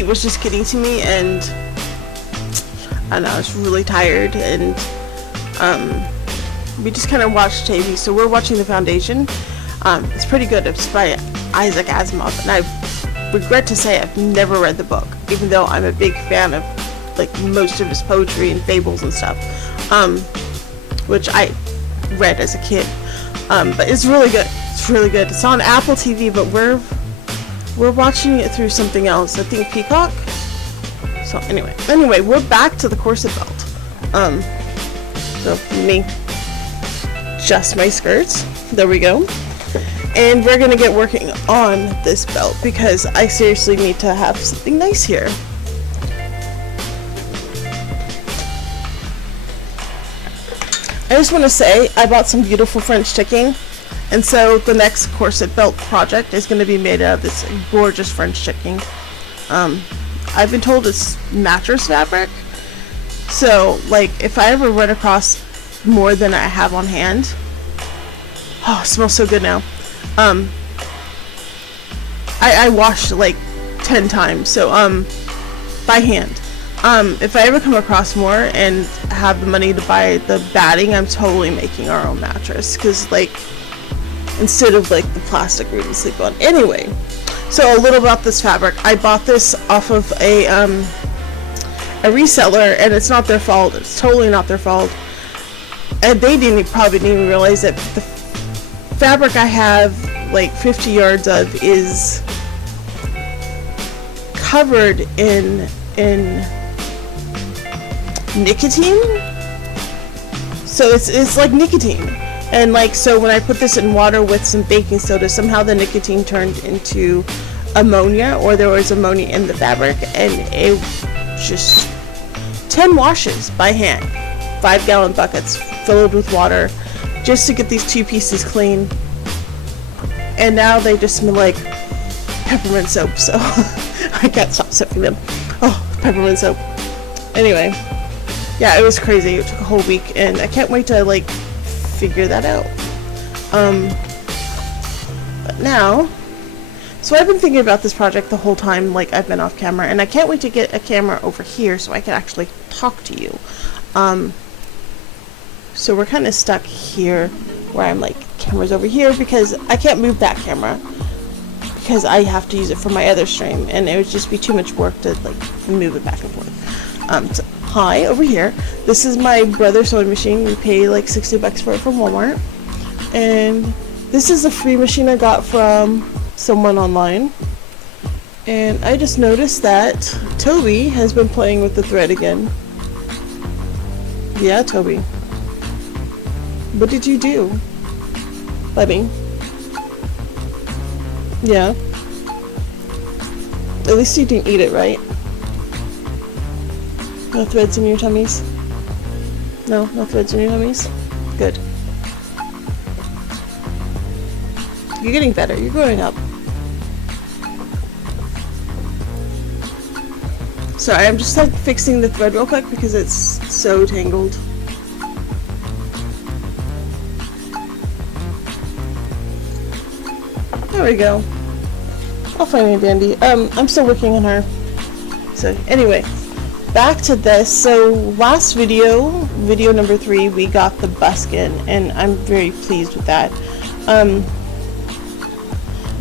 heat was just getting to me, and I don't know, I was really tired, and we just kind of watched TV. So we're watching The Foundation. It's pretty good. It's by Isaac Asimov, and I regret to say I've never read the book, even though I'm a big fan of like most of his poetry and fables and stuff, which I read as a kid. But it's really good. It's really good. It's on Apple TV, but we're watching it through something else. I think Peacock. So anyway, we're back to the corset belt. So let me adjust my skirts. There we go. And we're gonna get working on this belt because I seriously need to have something nice here. I just want to say I bought some beautiful French ticking, and so the next corset belt project is going to be made out of this gorgeous French ticking. I've been told it's mattress fabric, so like if I ever run across more than I have on hand, oh, it smells so good now. I washed like 10 times, so by hand. If I ever come across more and have the money to buy the batting, I'm totally making our own mattress, because like instead of like the plastic we sleep on. Anyway, so a little about this fabric. I bought this off of a reseller, and it's not their fault. It's totally not their fault, and they probably didn't even realize that the fabric I have like 50 yards of is covered in nicotine. So it's like nicotine, and like so when I put this in water with some baking soda, somehow the nicotine turned into ammonia, or there was ammonia in the fabric, and it just 10 washes by hand, 5-gallon buckets filled with water just to get these two pieces clean, and now they just smell like peppermint soap, so I can't stop sipping them. Oh, peppermint soap. Anyway, yeah, it was crazy. It took a whole week, and I can't wait to like figure that out. But now, so I've been thinking about this project the whole time, like I've been off camera, and I can't wait to get a camera over here so I can actually talk to you. So we're kind of stuck here where I'm like, camera's over here, because I can't move that camera because I have to use it for my other stream, and it would just be too much work to like move it back and forth. So, hi, over here. This is my brother's sewing machine. We pay like $60 for it from Walmart, and this is a free machine I got from someone online. And I just noticed that Toby has been playing with the thread again. Yeah, Toby. What did you do? Let me. Yeah. At least you didn't eat it, right? No threads in your tummies? No threads in your tummies? Good. You're getting better. You're growing up. Sorry, I'm just like fixing the thread real quick because it's so tangled. There we go. I'll find a dandy. I'm still working on her. So anyway, back to this. So last video number 3, we got the buskin, and I'm very pleased with that.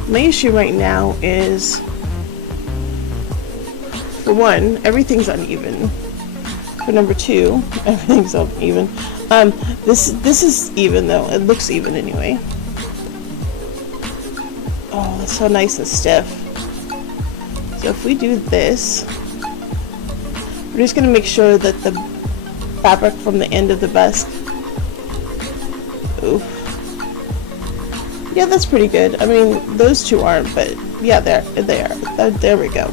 My issue right now is, for one, everything's uneven. For number 2, everything's uneven. This is even though. It looks even anyway. Oh, that's so nice and stiff. So if we do this, we're just going to make sure that the fabric from the end of the bust. Oof. Yeah, that's pretty good. I mean, those two aren't, but yeah, they are. There we go.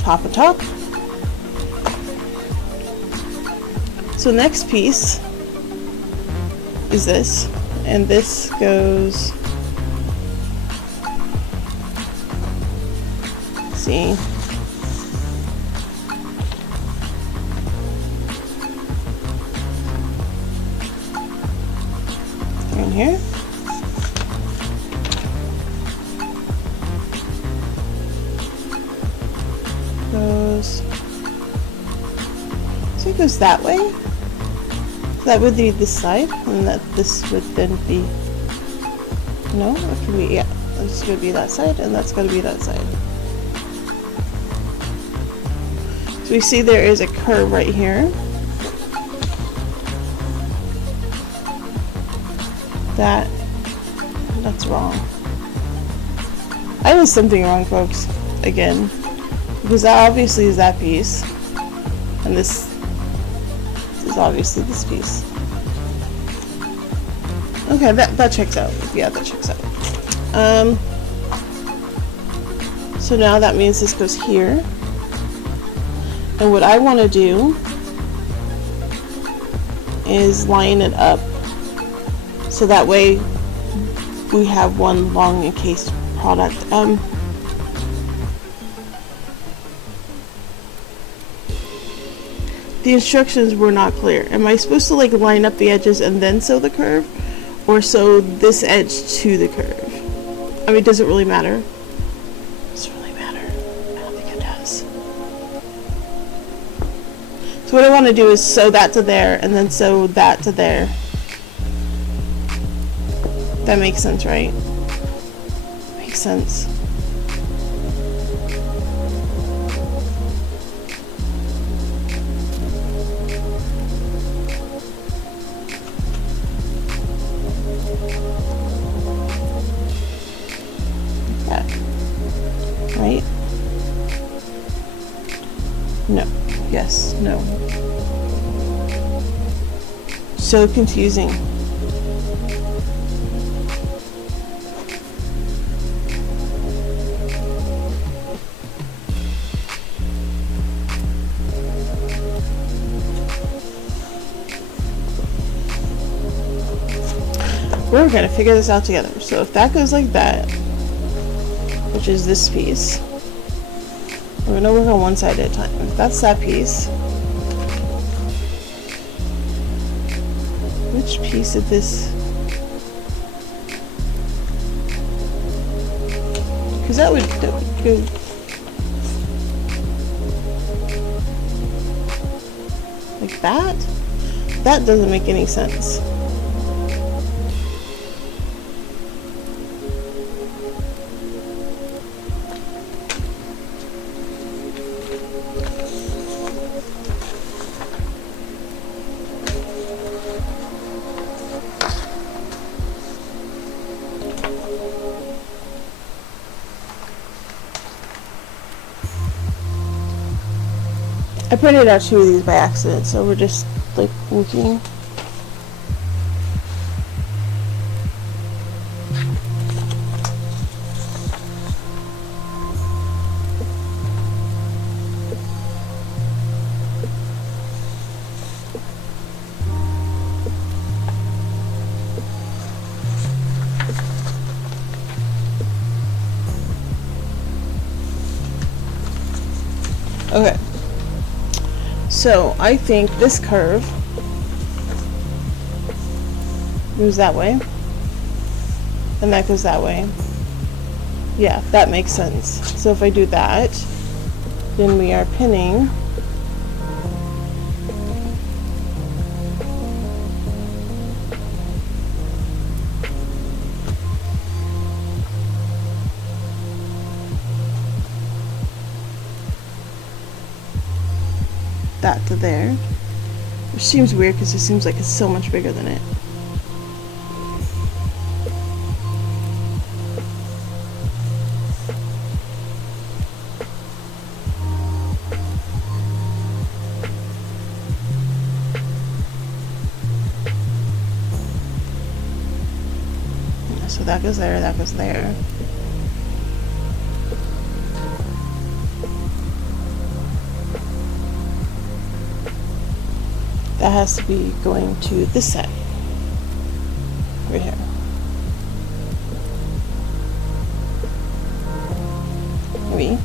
Top and top. So next piece is this, and this goes, see, in here. goes that way. That would be this side, and that this would then be, no, it could be, yeah, it's going to be that side, and that's going to be that side. So we see there is a curve right here. That's wrong. I did something wrong, folks, again, because that obviously is that piece, and this is obviously this piece. Okay, that checks out. Yeah, that checks out. So now that means this goes here, and what I want to do is line it up so that way we have one long encased product. The instructions were not clear. Am I supposed to like line up the edges and then sew the curve, or sew this edge to the curve? I mean, does it really matter? Does it really matter? I don't think it does. So what I want to do is sew that to there and then sew that to there. That makes sense, right? Makes sense. Yeah. Right? No. Yes. No. So confusing. We're going to figure this out together. So if that goes like that, which is this piece, we're going to work on one side at a time. If that's that piece, which piece of this? Because that would go like that? That doesn't make any sense. I printed out 2 of these by accident, so we're just like looking. Okay. So I think this curve goes that way, and that goes that way. Yeah, that makes sense. So if I do that, then we are pinning that to there, which seems weird because it seems like it's so much bigger than it. So that goes there, that goes there. That has to be going to this side, right here. Maybe.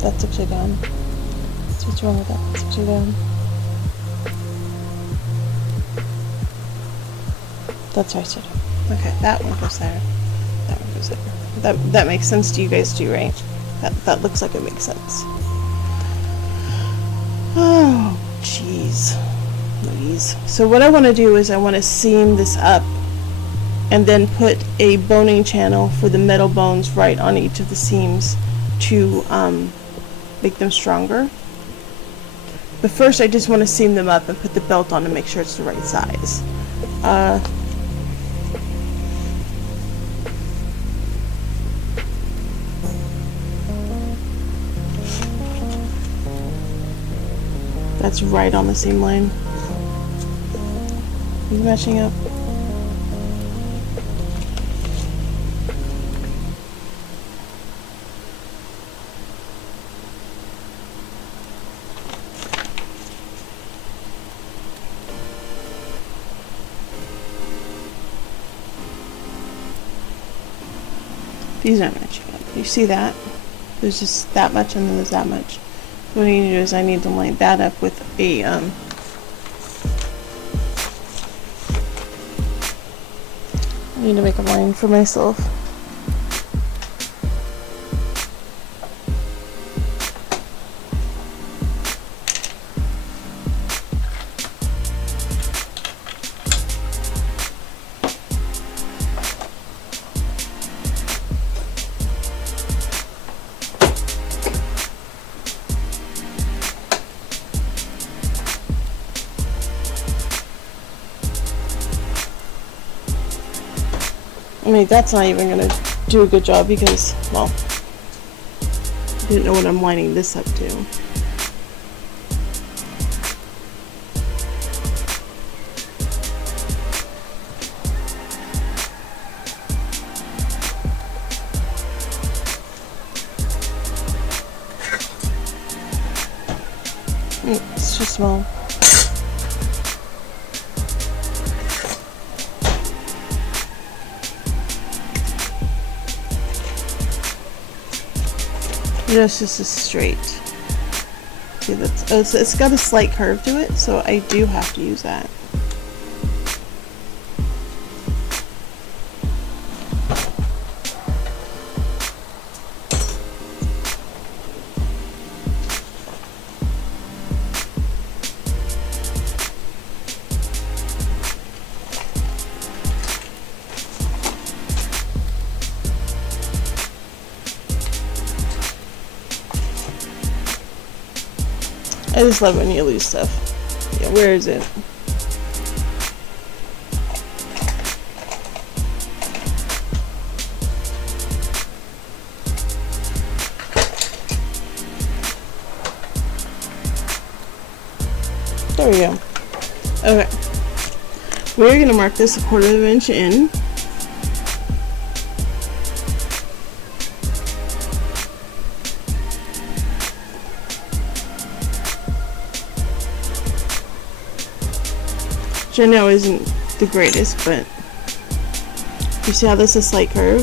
That's upside down. What's wrong with that? It's upside down. That's right. Okay, that one goes there. That one goes there. That makes sense to you guys too, right? That looks like it makes sense. Oh, jeez. Louise. So what I want to do is I want to seam this up and then put a boning channel for the metal bones right on each of the seams to make them stronger. But first I just want to seam them up and put the belt on to make sure it's the right size. That's right on the seam line. Is it matching up? These aren't matching up. You see that? There's just that much and then there's that much. What I need to do is I need to line that up with a I need to make a line for myself. I mean, that's not even going to do a good job because, well, I didn't know what I'm lining this up to. It's too small. This is straight. See, that's, oh, it's got a slight curve to it, so I do have to use that. I just love when you lose stuff. Yeah, where is it? There we go. Okay. We're going to mark this 1/4 inch in. Which I know isn't the greatest, but you see how this is a slight curve?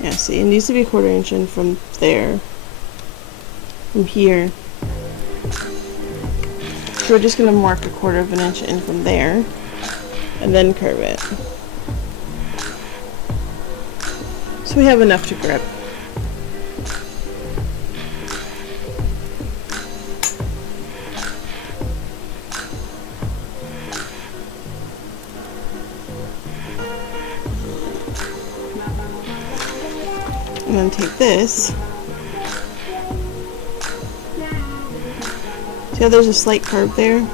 Yeah, see, it needs to be 1/4 inch in from there, from here. So we're just going to mark 1/4 inch in from there, and then curve it. So we have enough to grip. And then take this. See how there's a slight curve there?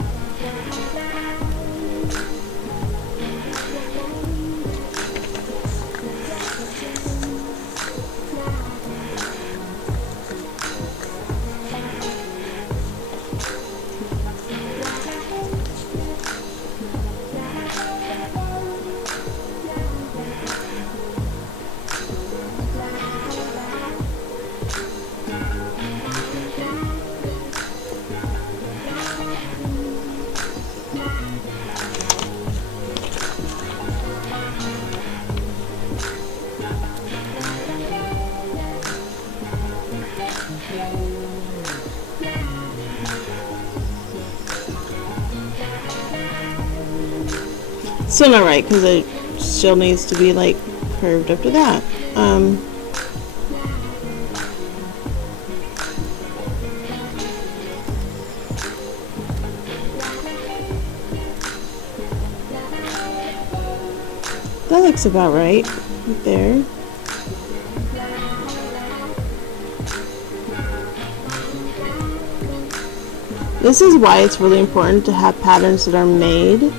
Still not right because it still needs to be like curved up to that. looks about right there. This is why it's really important to have patterns that are made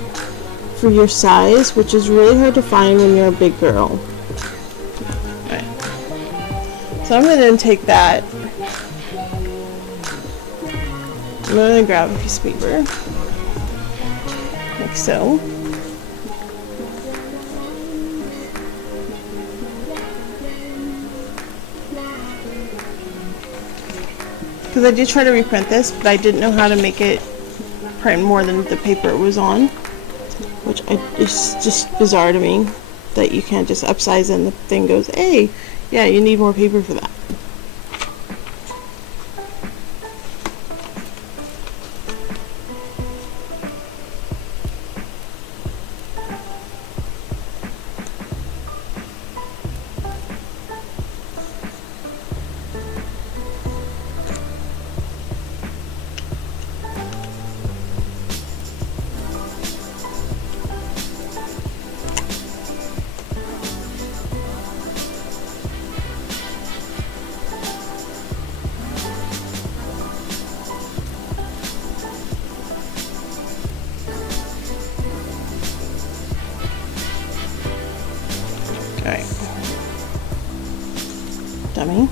for your size, which is really hard to find when you're a big girl. Alright. So I'm going to take that. I'm going to grab a piece of paper, like so. Because I did try to reprint this, but I didn't know how to make it print more than the paper it was on, which is just bizarre to me that you can't just upsize and the thing goes, hey, yeah, you need more paper for that. Alright. Dummy.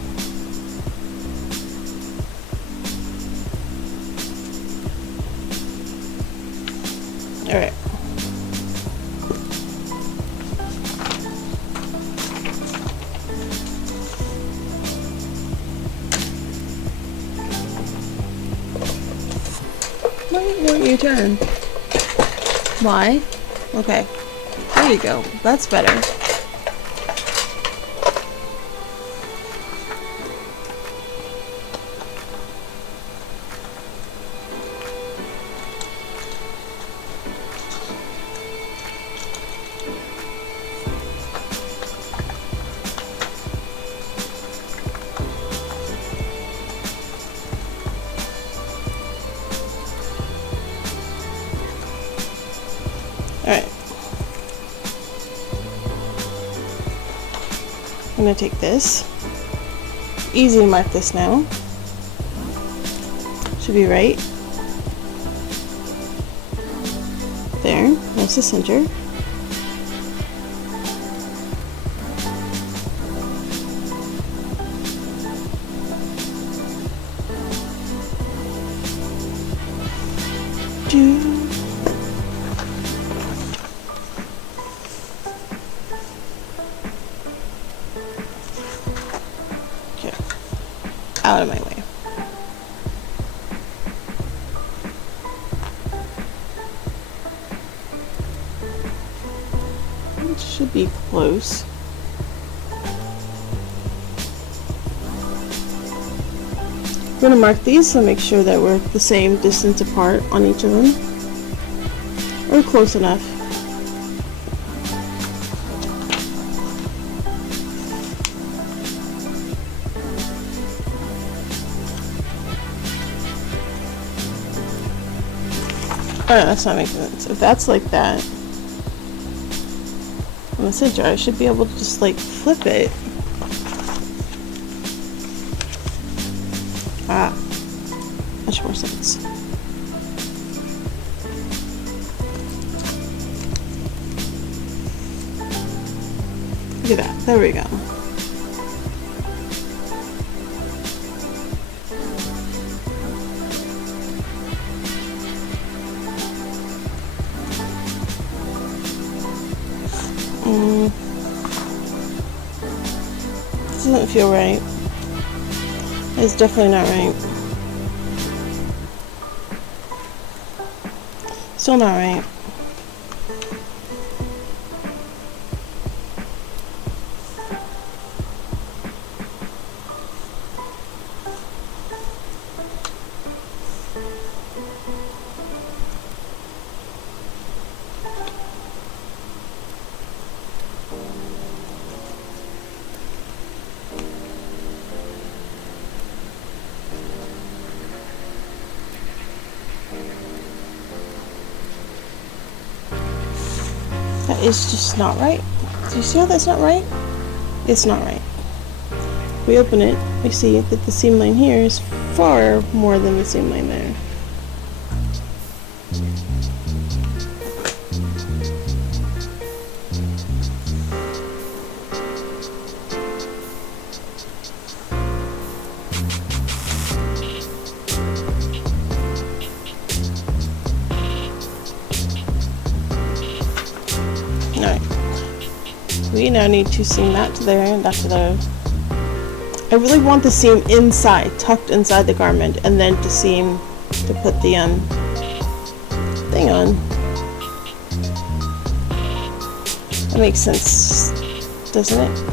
Alright. Why won't you turn? Why? Okay. There you go. That's better. Alright. I'm going to take this. Easily mark this now. Should be right. There. That's the center. Okay. Out of my way. It should be close. I'm going to mark these so make sure that we're the same distance apart on each of them, or close enough. Oh, that's not making sense. If that's like that on the center, I should be able to just like flip it. Ah, much more sense. Look at that. There we go. This doesn't feel right. It's definitely not right. Still not right. That is just not right. Do you see how that's not right? It's not right. We open it, we see that the seam line here is far more than the seam line there. Alright. We now need to seam that to there and that to there. I really want the seam inside, tucked inside the garment, and then to seam to put the thing on. That makes sense, doesn't it?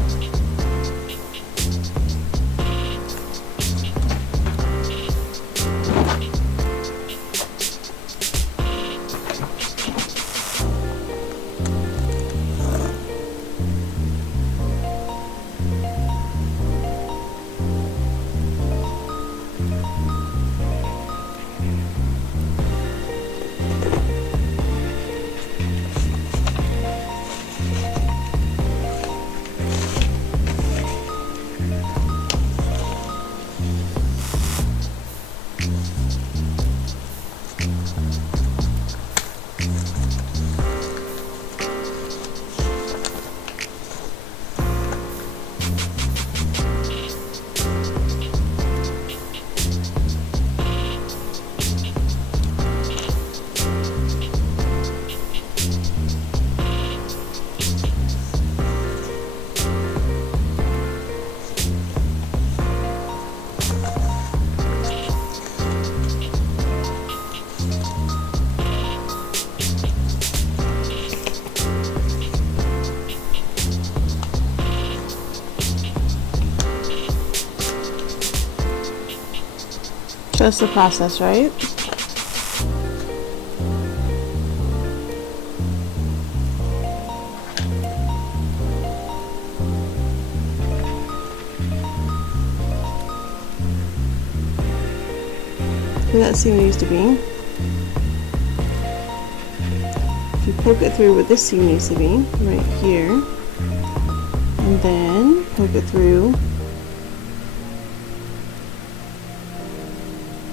Just the process, right? Where that seam needs to be. If you poke it through where this seam needs to be, right here, and then poke it through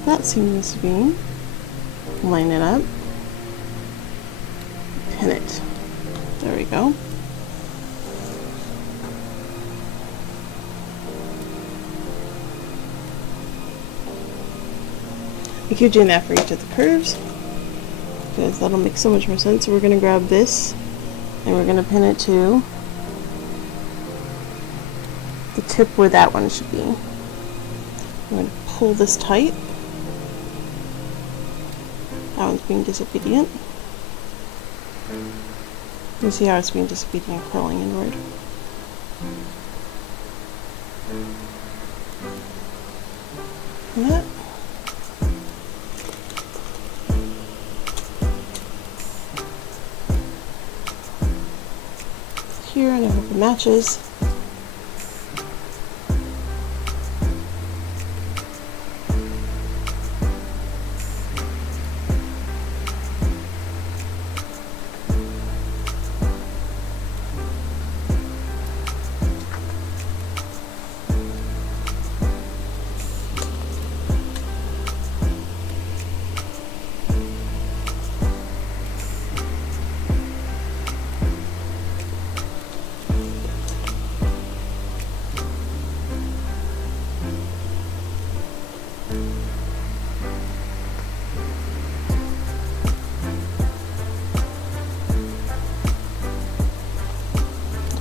that seam needs to be, line it up, pin it. There we go. I keep doing that for each of the curves because that'll make so much more sense. So we're going to grab this and we're going to pin it to the tip where that one should be. I'm going to pull this tight. That one's being disobedient. You see how it's being disobedient, curling inward. That. Here, and I hope it matches.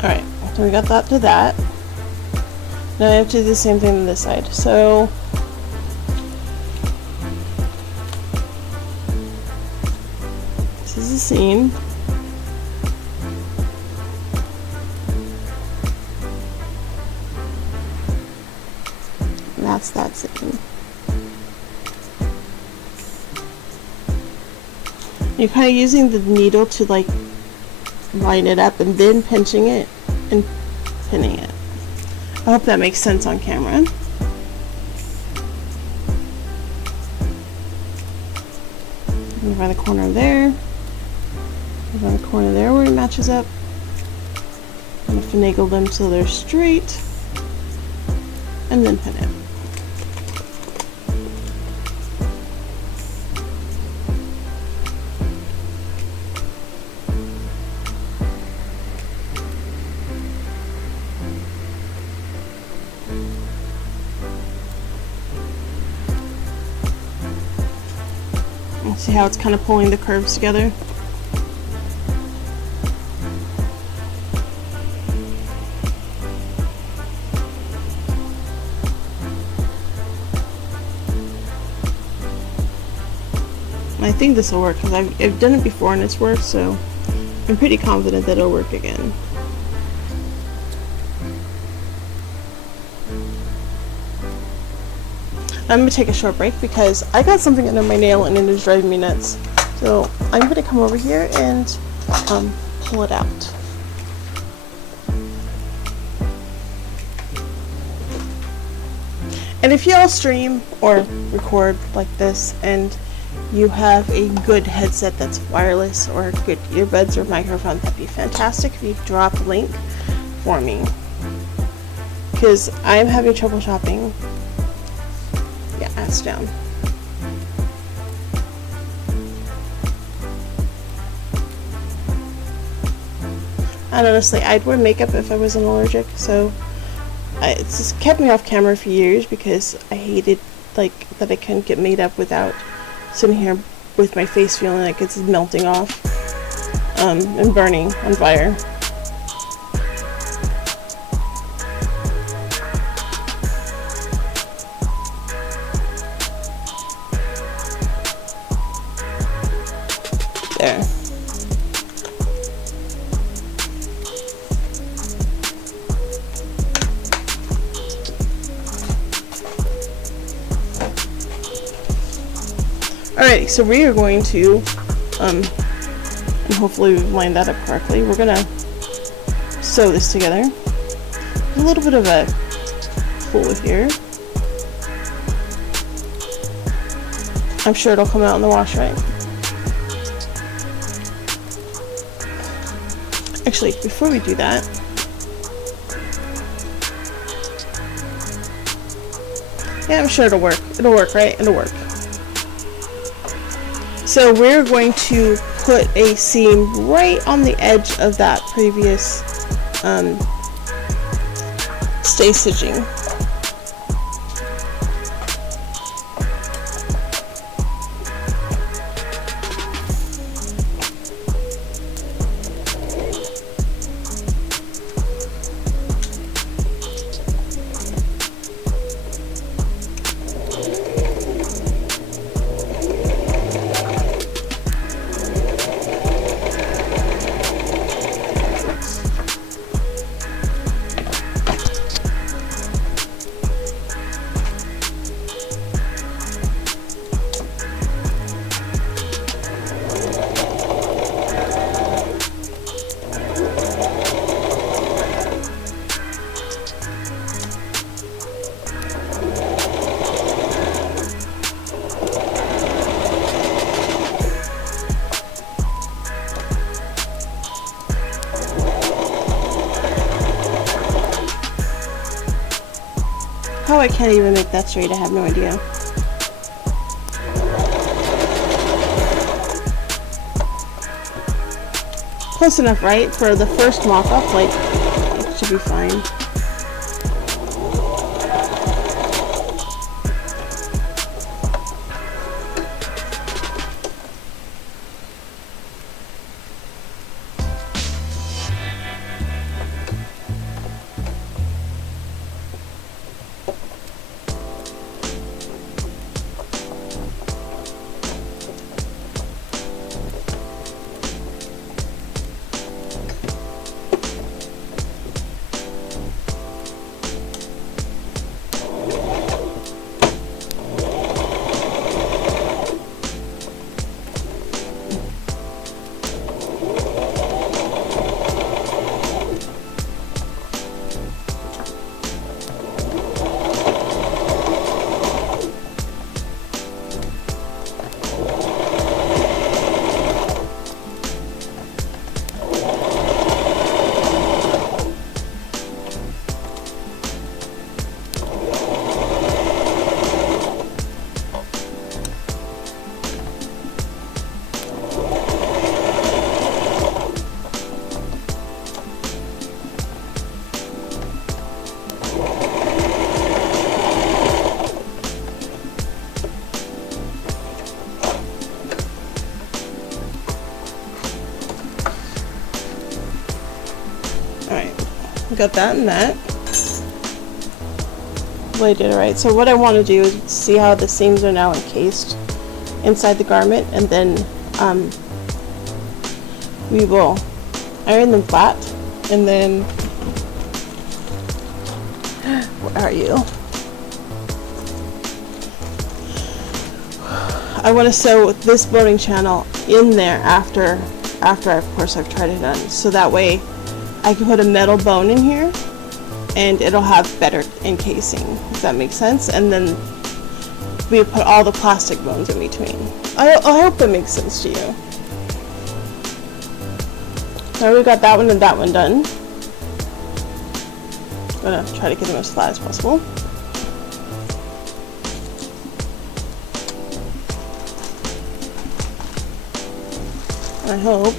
Alright, so we got that to that. Now I have to do the same thing on this side. So this is the seam. And that's that seam. You're kind of using the needle to like line it up and then pinching it and pinning it. I hope that makes sense on camera. Around the corner there, around the corner there where it matches up. and finagle them so they're straight, and then pin it. And see how it's kind of pulling the curves together? I think this will work because I've done it before and it's worked, so I'm pretty confident that it'll work again. I'm going to take a short break because I got something under my nail and it is driving me nuts. So I'm going to come over here and pull it out. And if y'all stream or record like this and you have a good headset that's wireless or good earbuds or microphone, that'd be fantastic if you drop a link for me, because I'm having trouble shopping. Yeah, that's down. And honestly, I'd wear makeup if I wasn't allergic, so it's just kept me off camera for years because I hated like that I couldn't get made up without sitting here with my face feeling like it's melting off and burning on fire. There. Alright, so we are going to, and hopefully we've lined that up correctly, we're going to sew this together. A little bit of a pull here. I'm sure it'll come out in the wash, right? Actually, before we do that, yeah, I'm sure it'll work. It'll work, right? It'll work. So we're going to put a seam right on the edge of that previous stay stitching. How I can't even make that straight, I have no idea. Close enough, right? For the first mock-up, like, it should be fine. got that and that. Well, I did it right. So what I want to do is see how the seams are now encased inside the garment, and then we will iron them flat, and then where are you? I want to sew this boning channel in there after of course I've tried it on, so that way I can put a metal bone in here and it'll have better encasing, if that makes sense, and then we put all the plastic bones in between. I hope that makes sense to you. Now we got that one and that one done. I'm gonna try to get them as flat as possible. I hope.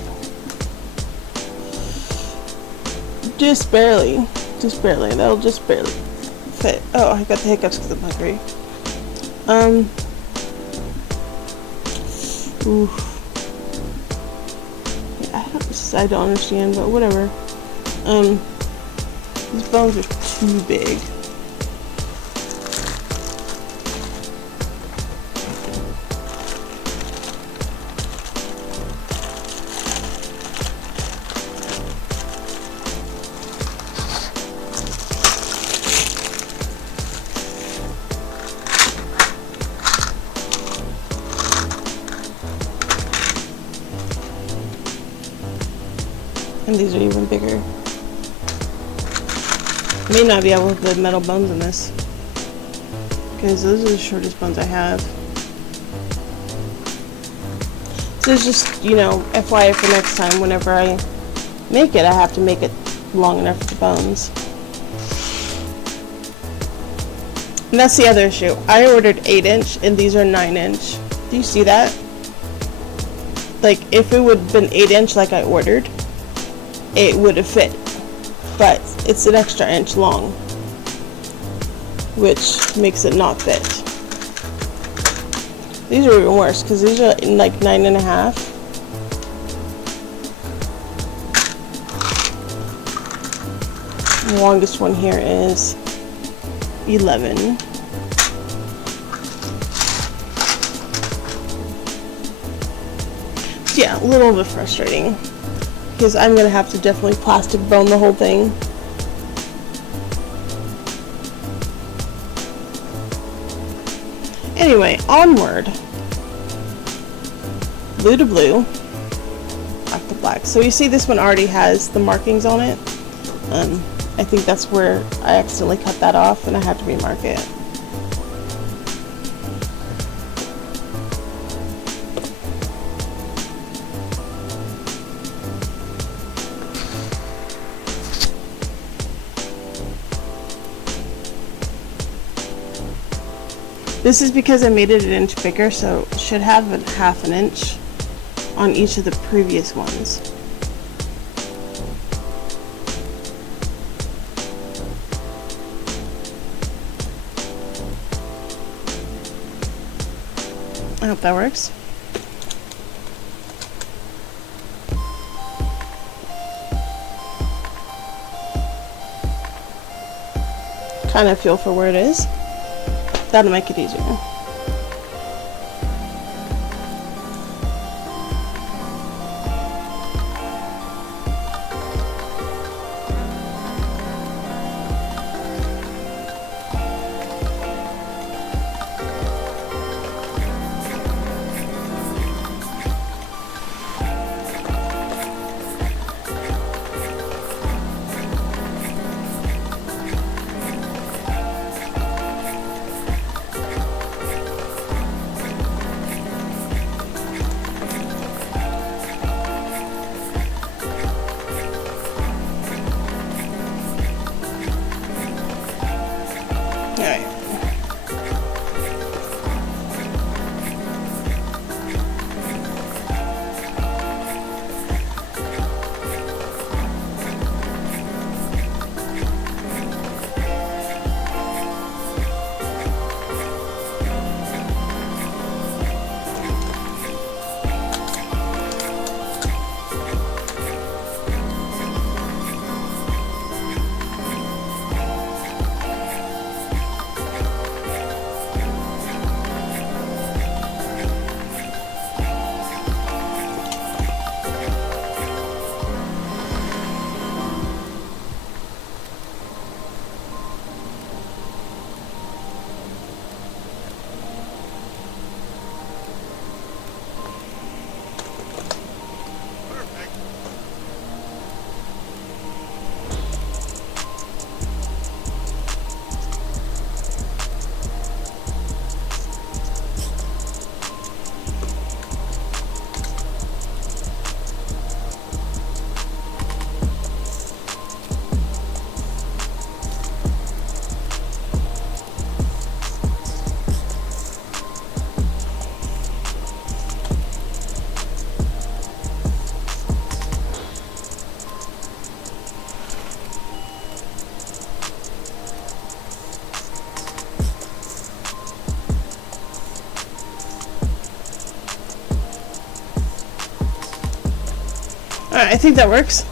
Just barely. That'll just barely fit. Oh, I got the hiccups because I'm hungry. Ooh. Yeah, I don't understand, but whatever. These bones are too big. And these are even bigger. May not be able to put metal bones in this, because those are the shortest bones I have. So it's just, you know, FYI for next time, whenever I make it, I have to make it long enough for the bones. And that's the other issue. I ordered 8-inch and these are 9-inch. Do you see that? Like, if it would have been 8-inch like I ordered, it would have fit, but it's an extra inch long, which makes it not fit. These are even worse because these are like 9.5. The longest one here is 11. Yeah, a little bit frustrating, because I'm going to have to definitely plastic bone the whole thing. Anyway, onward. Blue to blue, black to black. So you see this one already has the markings on it. I think that's where I accidentally cut that off and I had to remark it. This is because I made it an inch bigger, so it should have a half an inch on each of the previous ones. I hope that works. Kind of feel for where it is. That'll make it easier. Alright, I think that works.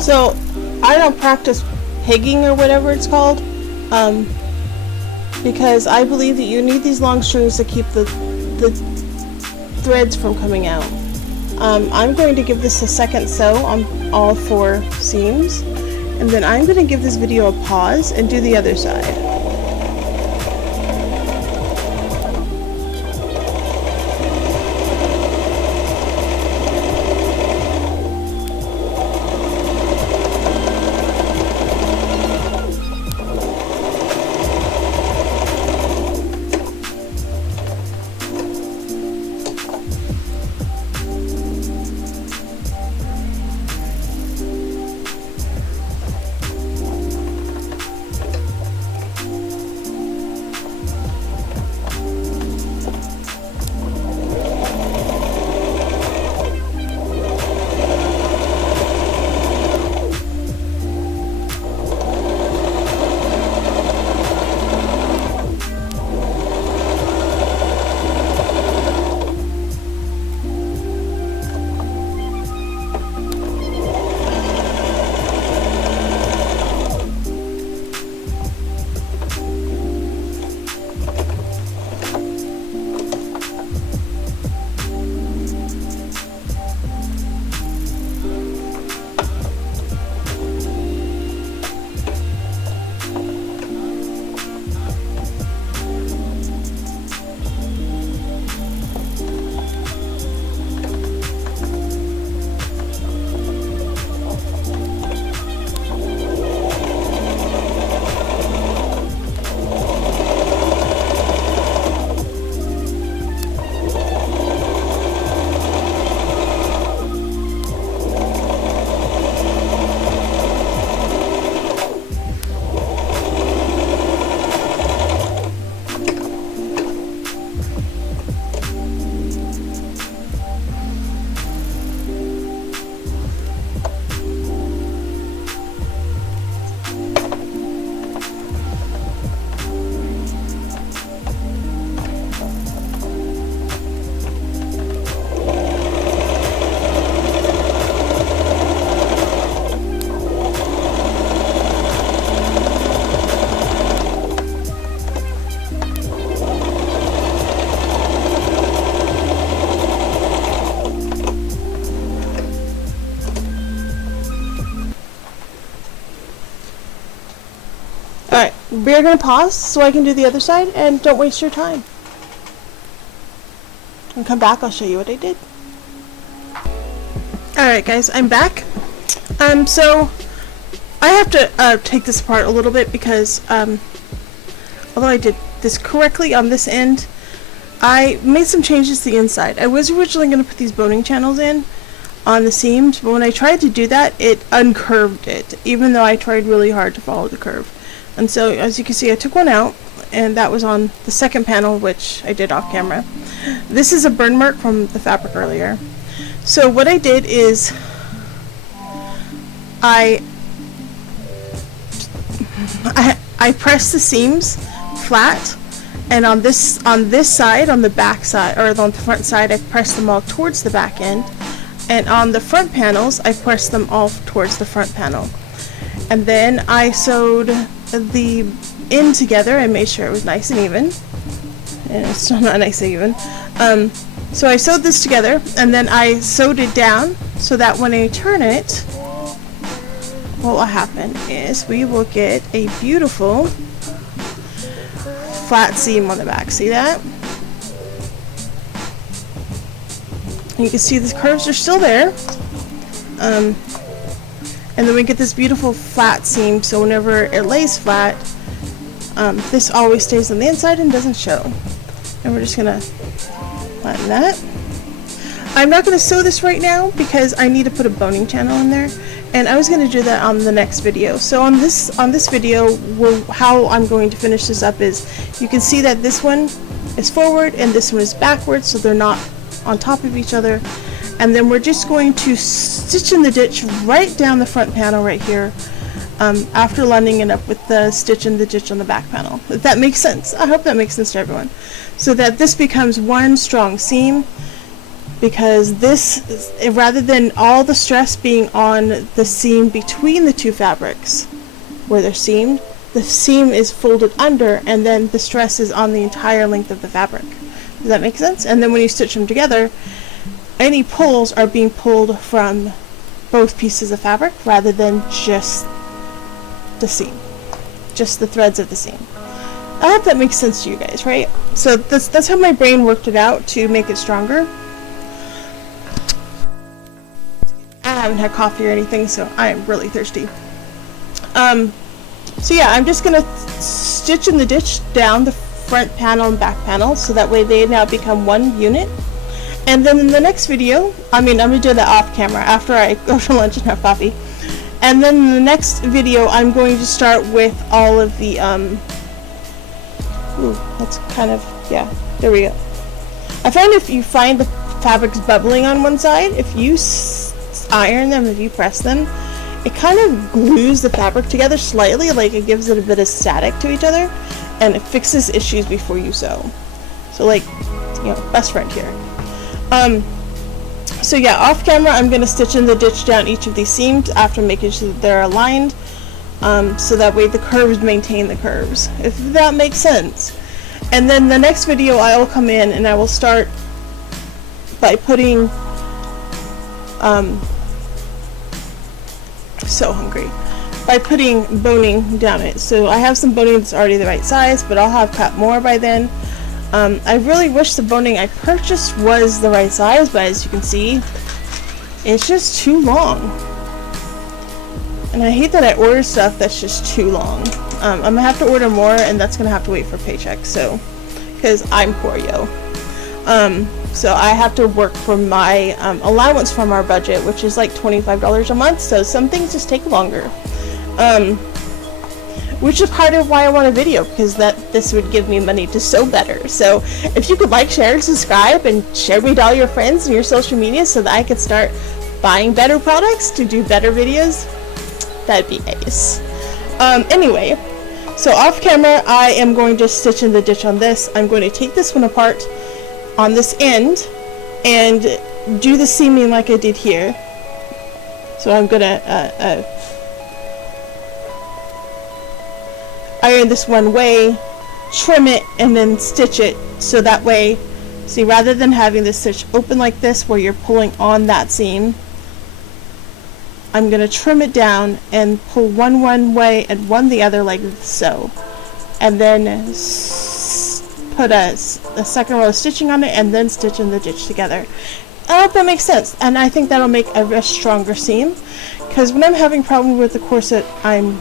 So, I don't practice pegging or whatever it's called, because I believe that you need these long strings to keep the threads from coming out. I'm going to give this a second sew on all 4 seams, and then I'm going to give this video a pause and do the other side. Alright, we're going to pause so I can do the other side, and don't waste your time. And come back, I'll show you what I did. Alright guys, I'm back. So I have to take this apart a little bit because although I did this correctly on this end, I made some changes to the inside. I was originally going to put these boning channels in on the seams, but when I tried to do that, it uncurved it, even though I tried really hard to follow the curve. And so, as you can see, I took one out, and that was on the second panel, which I did off camera. This is a burn mark from the fabric earlier. So what I did is I pressed the seams flat, and on this side, on the back side, or on the front side, I pressed them all towards the back end, and on the front panels, I pressed them all towards the front panel. And then I sewed the end together and made sure it was nice and even, and it's still not nice and even. So I sewed this together, and then I sewed it down so that when I turn it, what will happen is we will get a beautiful flat seam on the back. See that? And you can see the curves are still there. And then we get this beautiful flat seam, so whenever it lays flat, this always stays on the inside and doesn't show. And we're just gonna flatten that. I'm not going to sew this right now because I need to put a boning channel in there, and I was going to do that on the next video. So on this video, how I'm going to finish this up is, you can see that this one is forward and this one is backwards, so they're not on top of each other. And then we're just going to stitch in the ditch right down the front panel right here, after lining it up with the stitch in the ditch on the back panel. If that makes sense. I hope that makes sense to everyone. So that this becomes one strong seam, because this, rather than all the stress being on the seam between the two fabrics where they're seamed, the seam is folded under, and then the stress is on the entire length of the fabric. Does that make sense? And then when you stitch them together, any pulls are being pulled from both pieces of fabric rather than just the seam, just the threads of the seam. I hope that makes sense to you guys, right? So that's how my brain worked it out to make it stronger. I haven't had coffee or anything, so I am really thirsty. So yeah, I'm just gonna stitch in the ditch down the front panel and back panel, so that way they now become one unit. And then in the next video, I'm gonna do that off camera after I go to lunch and have coffee. And then in the next video, I'm going to start with all of the ooh, that's kind of, yeah, there we go. I find if you find the fabrics bubbling on one side, if you iron them, if you press them, it kind of glues the fabric together slightly, like it gives it a bit of static to each other, and it fixes issues before you sew. So like, you know, best friend here. So yeah, off camera I'm going to stitch in the ditch down each of these seams after making sure that they're aligned, so that way the curves maintain the curves, if that makes sense. And then the next video I will come in and I will start by putting so hungry, by putting boning down it. So I have some boning that's already the right size, but I'll have cut more by then. I really wish the boning I purchased was the right size, but as you can see, it's just too long. And I hate that I order stuff that's just too long. I'm gonna have to order more, and that's gonna have to wait for paycheck, so, because I'm poor, yo. So I have to work for my allowance from our budget, which is like $25 a month, so some things just take longer. Which is part of why I want a video, because this would give me money to sew better. So if you could like, share, and subscribe, and share me to all your friends and your social media so that I could start buying better products to do better videos, that'd be ace. Anyway, so off camera I am going to stitch in the ditch on this. I'm going to take this one apart on this end and do the seaming like I did here. So I'm gonna iron this one way, trim it, and then stitch it, so that way, see, rather than having this stitch open like this where you're pulling on that seam, I'm gonna trim it down and pull one way and one the other, like so, and then put a second row of stitching on it, and then stitch in the ditch together. I hope that makes sense, and I think that'll make a stronger seam, because when I'm having problem with the corset I'm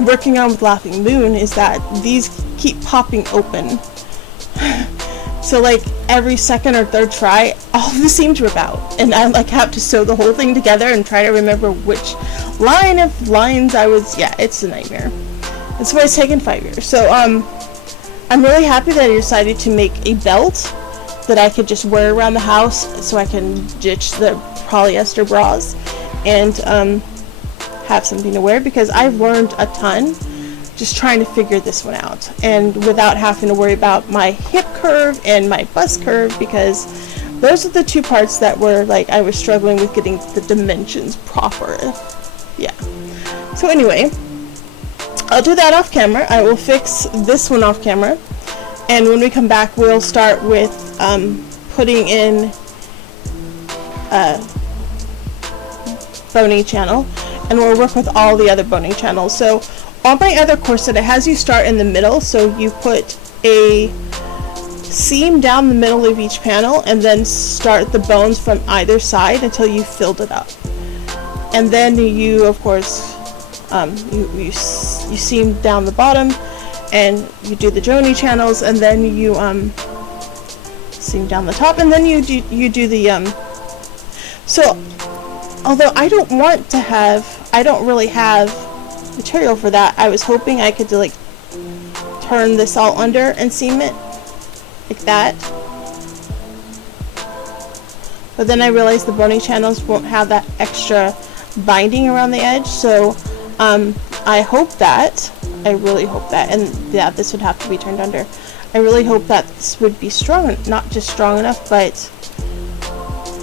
working on with Laughing Moon is that these keep popping open. So like every second or third try, all the seams rip out, and I like have to sew the whole thing together and try to remember which line of lines I was. Yeah, it's a nightmare. That's why it's taken 5 years. So I'm really happy that I decided to make a belt that I could just wear around the house, so I can ditch the polyester bras and have something to wear, because I've learned a ton just trying to figure this one out, and without having to worry about my hip curve and my bust curve, because those are the two parts that were like I was struggling with getting the dimensions proper. Yeah. So anyway, I'll do that off camera. I will fix this one off camera, and when we come back we'll start with putting in boning channel, and we'll work with all the other boning channels. So on my other corset, it has you start in the middle, so you put a seam down the middle of each panel and then start the bones from either side until you filled it up. And then you, of course, you seam down the bottom and you do the joining channels, and then you seam down the top, and then you do the so although I don't really have material for that, I was hoping I could like turn this all under and seam it like that, but then I realized the boning channels won't have that extra binding around the edge, so I really hope that, and yeah, this would have to be turned under. I really hope that this would be strong, not just strong enough, but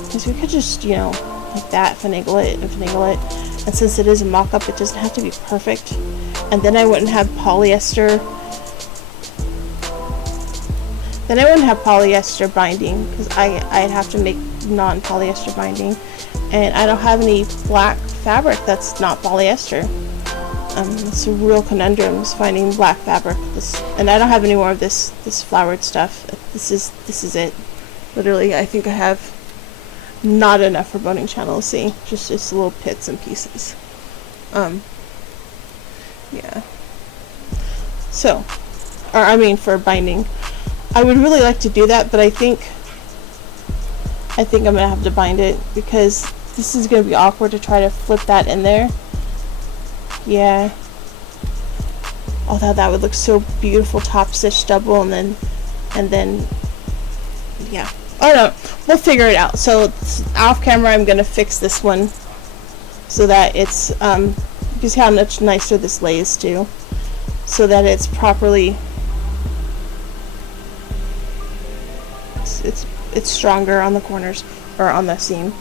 because we could just, you know, like that, finagle it and finagle it. And since it is a mock-up, it doesn't have to be perfect. And then I wouldn't have polyester. Then I wouldn't have polyester binding, because I'd have to make non-polyester binding. And I don't have any black fabric that's not polyester. It's a real conundrum, is finding black fabric. And I don't have any more of this flowered stuff. This is it. Literally, I think I have not enough for boning channels. See, just little bits and pieces. Yeah. So, or I mean for binding, I would really like to do that, but I think I'm gonna have to bind it, because this is gonna be awkward to try to flip that in there. Yeah. Although that would look so beautiful, top stitch double, and then yeah. Oh no, we'll figure it out. So off camera I'm gonna fix this one so that it's because how much nicer this lays too, so that it's properly it's stronger on the corners or on the seam,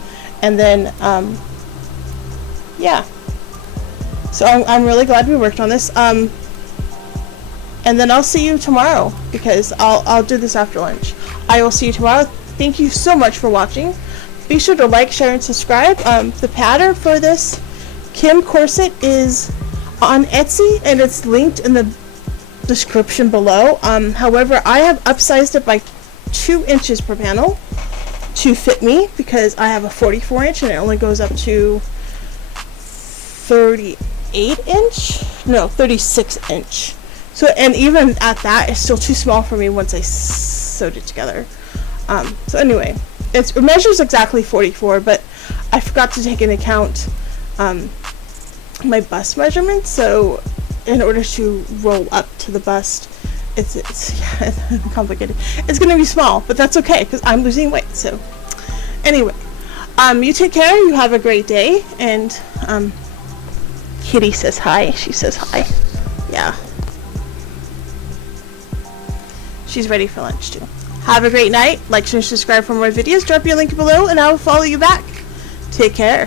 and then yeah. So I'm really glad we worked on this. And then I'll see you tomorrow, because I'll do this after lunch. I will see you tomorrow. Thank you so much for watching. Be sure to like, share, and subscribe. The pattern for this Kim corset is on Etsy, and it's linked in the description below. However, I have upsized it by 2 inches per panel to fit me, because I have a 44 inch and it only goes up to 36 inch. So, and even at that, it's still too small for me once I sewed it together. So anyway, it measures exactly 44, but I forgot to take into account my bust measurement. So in order to roll up to the bust, it's yeah, complicated. It's gonna be small, but that's okay, because I'm losing weight. So anyway, you take care. You have a great day. And Kitty says hi. She says hi. Yeah. She's ready for lunch too. Have a great night. Like, share, and subscribe for more videos. Drop your link below and I will follow you back. Take care.